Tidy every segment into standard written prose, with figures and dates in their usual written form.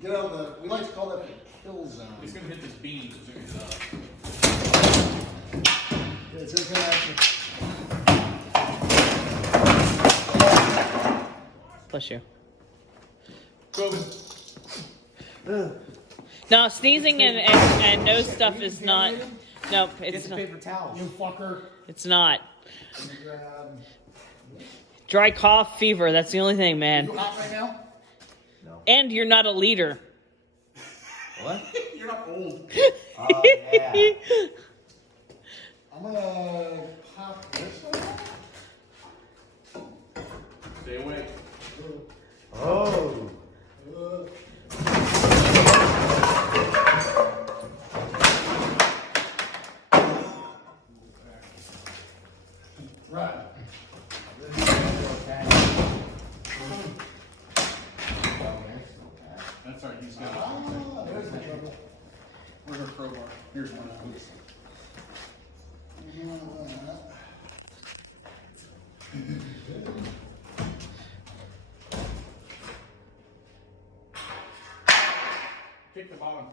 Get out of the, we like to call that the kill zone. He's gonna hit this beam. So it's gonna Yeah, it's in connection. Bless you. COVID. No, sneezing and nose stuff is not. Nope, it's Get the not. paper towels. You fucker. It's not. And you grab, Dry cough, fever. That's the only thing, man. you hot right now? No. And you're not a leader. What? You're not old. Oh, Yeah. I'm gonna pop this one. Stay away. Oh. Right. That's all right. He's got it. Ah, there's the trouble. Where's our crowbar? Here's one. Kick the bottom.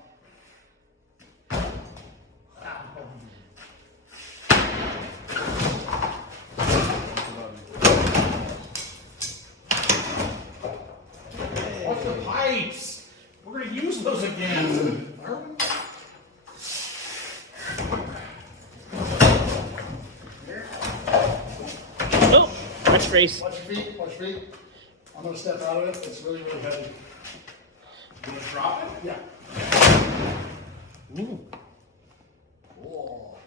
What's the pipes? We're gonna use those again. Are we? Oh, that's race. Watch your feet, watch your feet. I'm gonna step out of it. It's really, really heavy. You wanna drop it? Yeah. Ooh. Whoa.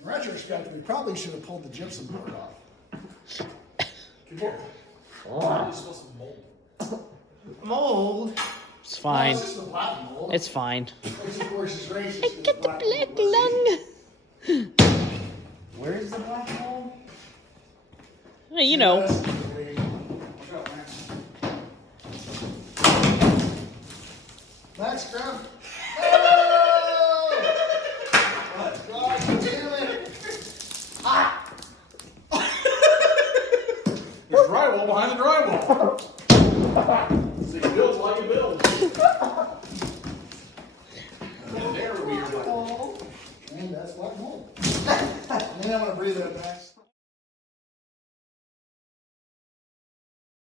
In retrospect, we probably should have pulled the gypsum board off. Come here. You're supposed to mold. Mold? It's No, fine. it's just the black mold. It's fine. Which of course is racist. I because got the black black mold was- lung. Where's the black mold? Well, you know. Yes. Watch out, Max. Max, grab. Oh! God damn it. There's drywall behind the drywall.